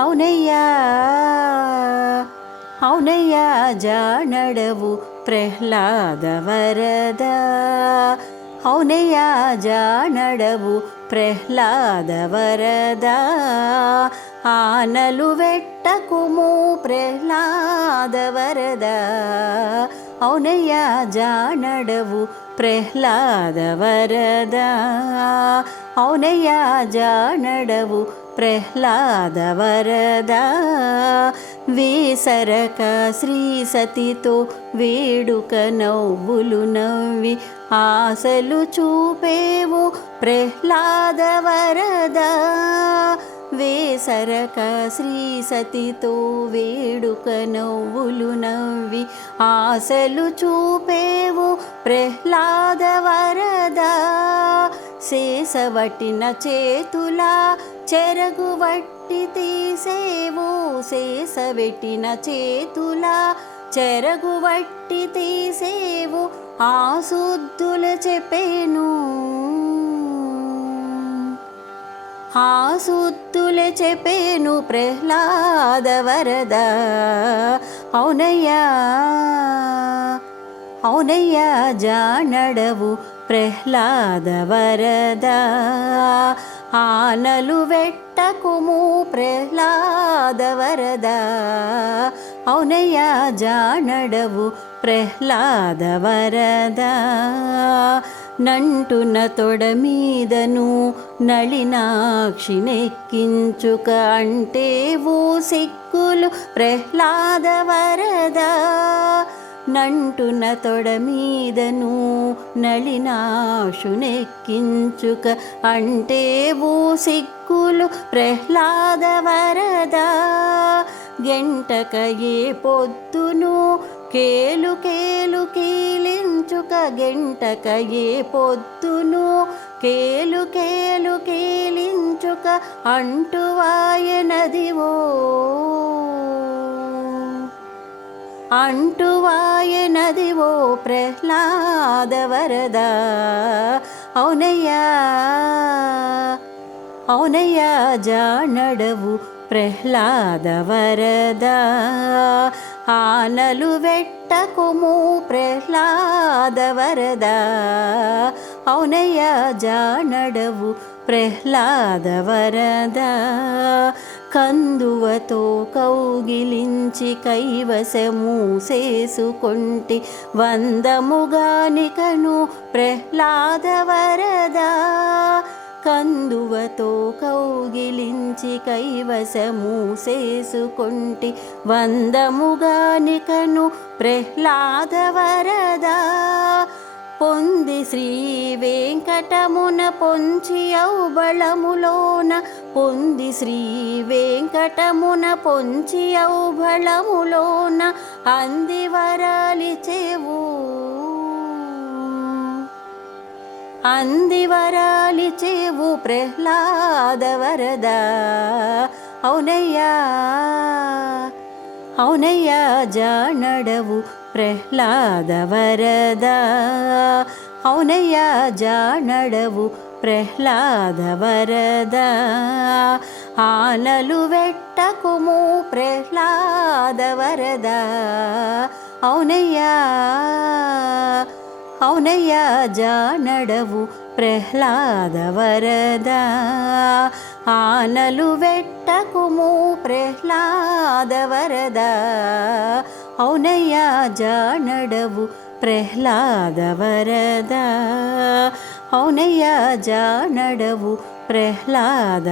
అవునయ్యా అవునయ్యా జానడవు ప్రహ్లాద వరద అవునయ్యా జానడవు ప్రహ్లాద వరద ఆనలు వెట్టకుము ప్రహ్లాద వరద అవునయ్యా జానడవు ప్రహ్లాద వరద అవునయ్యా జానడవు ప్రహ్లాద వరద వేసరక శ్రీ సతితో వేడుక నవ్వులు నవ్వి ఆశలు చూపేవు ప్రహ్లాద వరద వేసరక శ్రీ సతితో వేడుక నవ్వులు నవ్వి ఆశలు చూపేవు ప్రహ్లాద వరద శేషవటిన చేతులా చెరగు వట్టి తీసేవు. శేషవెట్టిన చేతులా చెరగు వట్టి తీసేవు. ఆ శుద్ధుల చెప్పేను. ఆ సూత్తుల చెప్పేను ప్రహ్లాద వరద. అవునయ్యా అవునయ్యా జానడవు ప్రహ్లాద వరద ఆనలు వెట్టకుము ప్రహ్లాద వరద అవునయ్యా జానడవు ప్రహ్లాద వరద నంటున తొడ మీదను నళినాక్షినెక్కించుక అంటే ఓ సిక్కులు ప్రహ్లాద వరద నంటున తొడ మీదను నళినాశునెక్కించుక అంటే ఓ సిక్కులు ప్రహ్లాద వరద. గంటక ఏ పొద్దును కేలు కేలు కీలించుక గంటక ఏ పొద్దును కేలు కేలు కీలించుక అంటువాయనదివో అంటువాయనది ఓ ప్రహ్లాద వరద అవునయ్యా అవునయ్యా జానడవు ప్రహ్లాద వరద ఆనలు వెట్టకుము ప్రహ్లాద వరద అవునయ్యా జానడవు ప్రహ్లాద వరద కందువతో కౌగిలించి కైవసము చేసుకొంటి వందముగానికను ప్రహ్లాద వరద కందువతో కౌగిలించి కైవసము చేసుకొంటి వందముగానికను ప్రహ్లాద వరద పొంది శ్రీ వెంకటమున పొంచి పొంది శ్రీ వెంకటమున పొంచి ఔభళములోన అంది వరాలిచెవు అంది వరాలిచెవు ప్రహ్లాద వరద. అవునయ్యా అవునయ్యా జానడవు ప్రహ్లాద వరద. అవునయ్యా జానడవు ప్రహ్లాద వరద ఆనలు వెట్టకుము ప్రహ్లాద వరద అవునయ్యా అవునయ్యా జానడవు ప్రహ్లాద వరద ఆనలు వెట్టకుము ప్రహ్లాద వరద అవునయ్యా జానడవు प्रह्लाद वरदनया जनडु प्रह्लाद